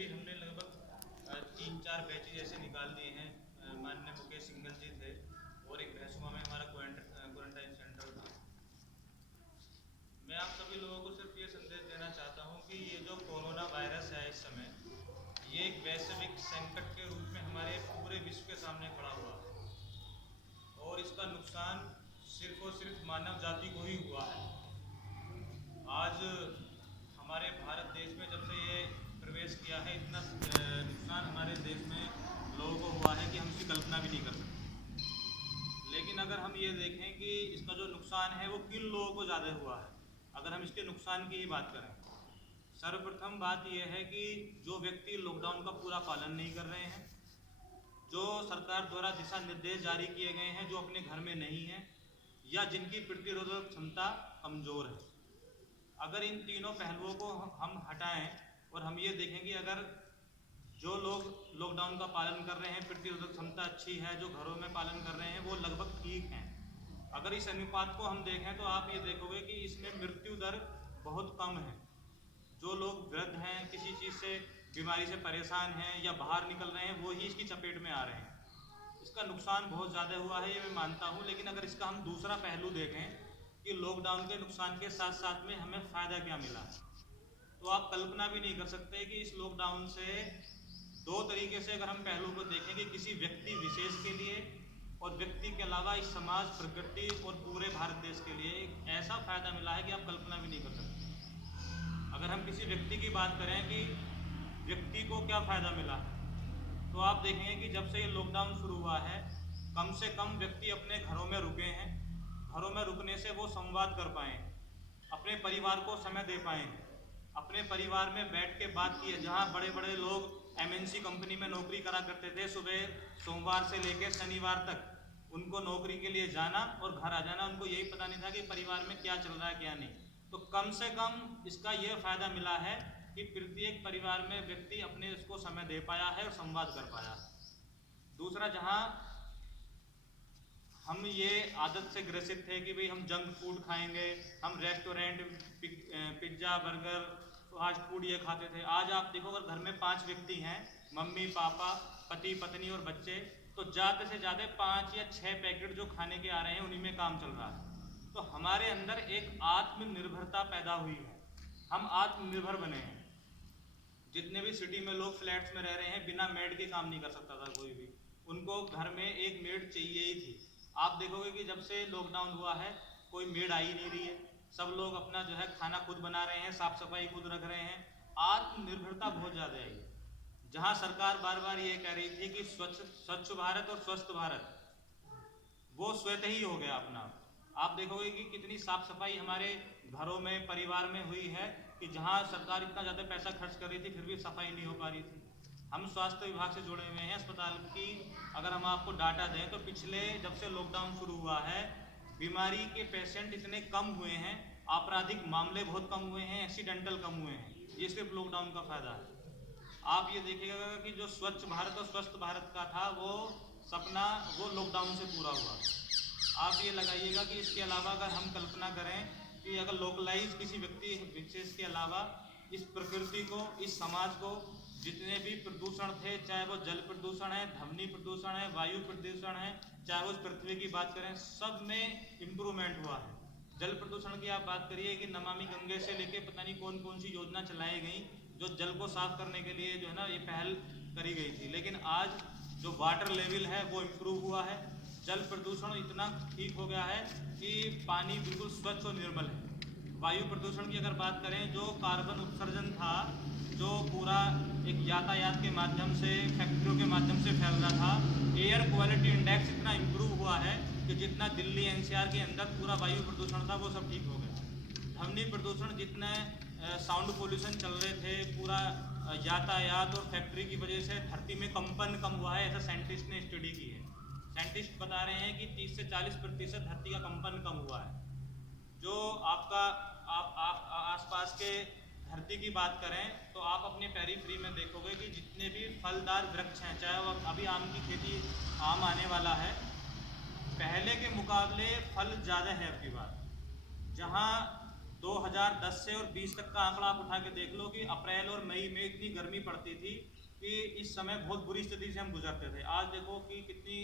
भी हमने लगभग 3-4 बैचेज ऐसे निकाल दिए हैं। माननीय मुकेश सिंघल जी थे और एक भैंसुआ में हमारा क्वारंटाइन सेंटर था। मैं आप सभी लोगों को सिर्फ ये संदेश देना चाहता हूँ कि ये जो कोरोना वायरस है इस समय, ये एक वैश्विक संकट के रूप में हमारे पूरे विश्व के सामने खड़ा हुआ है और इसका नुकसान सिर्फ और सिर्फ मानव जाति को ही हुआ है। आज हमारे भारत देश में जब से ये प्रवेश किया है, इतना नुकसान हमारे देश में लोगों को हुआ है कि हम इसकी कल्पना भी नहीं कर सकते। लेकिन अगर हम ये देखें कि इसका जो नुकसान है वो किन लोगों को ज़्यादा हुआ है, अगर हम इसके नुकसान की ही बात करें, सर्वप्रथम बात यह है कि जो व्यक्ति लॉकडाउन का पूरा पालन नहीं कर रहे हैं, जो सरकार द्वारा दिशा निर्देश जारी किए गए हैं, जो अपने घर में नहीं हैं, या जिनकी प्रतिरोधक क्षमता कमज़ोर है। अगर इन तीनों पहलुओं को हम हटाएं और हम ये देखें कि अगर जो लोग लॉकडाउन का पालन कर रहे हैं, प्रतिरोधक क्षमता अच्छी है, जो घरों में पालन कर रहे हैं, वो लगभग ठीक हैं। अगर इस अनुपात को हम देखें तो आप ये देखोगे कि इसमें मृत्यु दर बहुत कम है। जो लोग वृद्ध हैं, किसी चीज़ से बीमारी से परेशान हैं या बाहर निकल रहे हैं, वो ही इसकी चपेट में आ रहे हैं। इसका नुकसान बहुत ज़्यादा हुआ है, ये मैं मानता हूँ। लेकिन अगर इसका हम दूसरा पहलू देखें कि लॉकडाउन के नुकसान के साथ साथ में हमें फ़ायदा क्या मिला है, तो आप कल्पना भी नहीं कर सकते कि इस लॉकडाउन से दो तरीके से अगर हम पहलू को देखें कि किसी व्यक्ति विशेष के लिए और व्यक्ति के अलावा इस समाज, प्रकृति और पूरे भारत देश के लिए एक ऐसा फ़ायदा मिला है कि आप कल्पना भी नहीं कर सकते। अगर हम किसी व्यक्ति की बात करें कि व्यक्ति को क्या फ़ायदा मिला, तो आप देखेंगे कि जब से ये लॉकडाउन शुरू हुआ है, कम से कम व्यक्ति अपने घरों में रुके हैं। घरों में रुकने से वो संवाद कर पाएँ, अपने परिवार को समय दे पाएँ, अपने परिवार में बैठ के बात की है। जहाँ बड़े बड़े लोग MNC कंपनी में नौकरी करा करते थे, सुबह सोमवार से लेकर शनिवार तक उनको नौकरी के लिए जाना और घर आ जाना, उनको यही पता नहीं था कि परिवार में क्या चल रहा है क्या नहीं। तो कम से कम इसका ये फ़ायदा मिला है कि प्रत्येक परिवार में व्यक्ति अपने उसको समय दे पाया है और संवाद कर पाया। दूसरा, जहाँ हम ये आदत से ग्रसित थे कि भाई हम जंक फूड खाएंगे, हम restaurant, pizza, burger, fast food ये खाते थे। आज आप देखो अगर घर में 5 व्यक्ति हैं, मम्मी पापा, पति पत्नी और बच्चे, तो ज़्यादा से ज़्यादा 5 या 6 पैकेट जो खाने के आ रहे हैं उन्हीं में काम चल रहा है। तो हमारे अंदर एक आत्मनिर्भरता पैदा हुई है, हम आत्मनिर्भर बने हैं। जितने भी सिटी में लोग फ्लैट्स में रह रहे हैं, बिना मेड के काम नहीं कर सकता था कोई भी, उनको घर में एक मेड चाहिए ही थी। आप देखोगे कि जब से लॉकडाउन हुआ है कोई मेड आ ही नहीं रही है, सब लोग अपना जो है खाना खुद बना रहे हैं, साफ सफाई खुद रख रहे हैं। आत्मनिर्भरता बहुत ज़्यादा है। जहाँ सरकार बार बार ये कह रही थी कि स्वच्छ भारत और स्वस्थ भारत, वो स्वतः ही हो गया अपना। आप देखोगे कि कितनी साफ सफाई हमारे घरों में, परिवार में हुई है कि जहाँ सरकार इतना ज़्यादा पैसा खर्च कर रही थी फिर भी सफाई नहीं हो पा रही थी। हम स्वास्थ्य विभाग से जुड़े हुए हैं, अस्पताल की अगर हम आपको डाटा दें तो पिछले जब से लॉकडाउन शुरू हुआ है, बीमारी के पेशेंट इतने कम हुए हैं, आपराधिक मामले बहुत कम हुए हैं, एक्सीडेंटल कम हुए हैं। ये सिर्फ लॉकडाउन का फ़ायदा है। आप ये देखिएगा कि जो स्वच्छ भारत और स्वस्थ भारत का था वो सपना, वो लॉकडाउन से पूरा हुआ। आप ये लगाइएगा कि इसके अलावा अगर हम कल्पना करें कि अगर लोकलाइज किसी व्यक्ति विशेष के अलावा इस प्रकृति को, इस समाज को, जितने भी प्रदूषण थे, चाहे वो जल प्रदूषण है, ध्वनि प्रदूषण है, वायु प्रदूषण है, चाहे वो पृथ्वी की बात करें, सब में इम्प्रूवमेंट हुआ है। जल प्रदूषण की आप बात करिए कि नमामि गंगे से लेके पता नहीं कौन कौन सी योजना चलाई गई जो जल को साफ करने के लिए जो है ना ये पहल करी गई थी। लेकिन आज जो वाटर लेवल है वो इम्प्रूव हुआ है, जल प्रदूषण इतना ठीक हो गया है कि पानी बिल्कुल स्वच्छ और निर्मल है। वायु प्रदूषण की अगर बात करें, जो कार्बन उत्सर्जन था, जो पूरा एक यातायात के माध्यम से, फैक्ट्रियों के माध्यम से फैल रहा था, एयर क्वालिटी इंडेक्स इतना इम्प्रूव हुआ है कि जितना दिल्ली NCR के अंदर पूरा वायु प्रदूषण था वो सब ठीक हो गया। ध्वनि प्रदूषण, जितने साउंड पोल्यूशन चल रहे थे, पूरा यातायात और फैक्ट्री की वजह से धरती में कंपन कम हुआ है, ऐसा साइंटिस्ट ने स्टडी की है। साइंटिस्ट बता रहे हैं कि 30 से 40% धरती का कंपन कम हुआ है। जो आपका आप आसपास के धरती की बात करें तो आप अपने पेरीफ्री में देखोगे कि जितने भी फलदार वृक्ष हैं, चाहे वो अभी आम की खेती, आम आने वाला है, पहले के मुकाबले फल ज़्यादा है अब की बार। जहाँ 2010 से और 20 तक का आंकड़ा आप उठा के देख लो कि अप्रैल और मई में इतनी गर्मी पड़ती थी कि इस समय बहुत बुरी स्थिति से हम गुजरते थे। आज देखो कि कितनी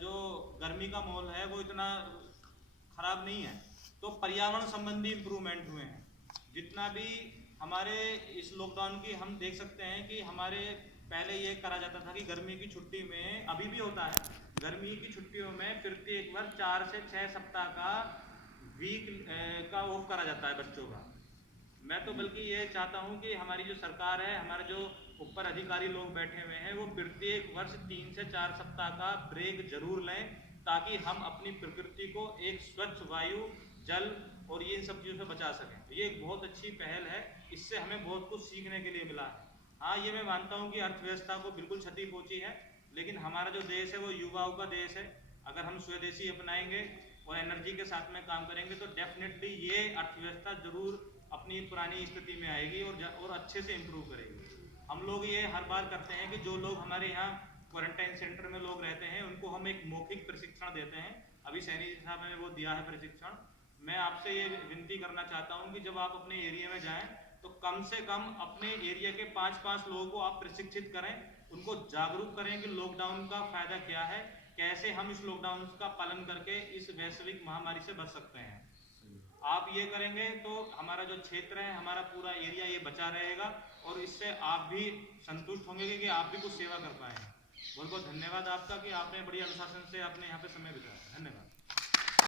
जो गर्मी का माहौल है वो इतना खराब नहीं है। तो पर्यावरण संबंधी इम्प्रूवमेंट हुए हैं। जितना भी हमारे इस लॉकडाउन की हम देख सकते हैं कि हमारे पहले ये करा जाता था कि गर्मी की छुट्टी में, अभी भी होता है, गर्मी की छुट्टियों में प्रत्येक बार 4 से 6 सप्ताह का वीक का ऑफ करा जाता है बच्चों का। मैं तो बल्कि ये चाहता हूँ कि हमारी जो सरकार है, हमारे जो ऊपर अधिकारी लोग बैठे हुए हैं, वो प्रत्येक वर्ष 3 से 4 सप्ताह का ब्रेक जरूर लें, ताकि हम अपनी प्रकृति को एक स्वच्छ वायु, जल और ये इन सब चीज़ों से बचा सकें। तो ये एक बहुत अच्छी पहल है, इससे हमें बहुत कुछ सीखने के लिए मिला है। हाँ, ये मैं मानता हूँ कि अर्थव्यवस्था को बिल्कुल क्षति पहुँची है, लेकिन हमारा जो देश है वो युवाओं का देश है। अगर हम स्वदेशी अपनाएंगे और एनर्जी के साथ में काम करेंगे तो डेफिनेटली ये अर्थव्यवस्था जरूर अपनी पुरानी स्थिति में आएगी और अच्छे से इम्प्रूव करेगी। हम लोग ये हर बार करते हैं कि जो लोग हमारे यहाँ क्वारंटाइन सेंटर में लोग रहते हैं उनको हम एक मौखिक प्रशिक्षण देते हैं। अभी सैनी साहब ने वो दिया है प्रशिक्षण। मैं आपसे ये विनती करना चाहता हूँ कि जब आप अपने एरिया में जाएं तो कम से कम अपने एरिया के 5-5 लोगों को आप प्रशिक्षित करें, उनको जागरूक करें कि लॉकडाउन का फायदा क्या है, कैसे हम इस लॉकडाउन का पालन करके इस वैश्विक महामारी से बच सकते हैं। आप ये करेंगे तो हमारा जो क्षेत्र है, हमारा पूरा एरिया ये बचा रहेगा और इससे आप भी संतुष्ट होंगे कि आप भी कुछ सेवा कर पाए। बहुत बहुत धन्यवाद आपका कि आपने बड़ी अनुशासन से अपने यहाँ पे समय बिताया। धन्यवाद।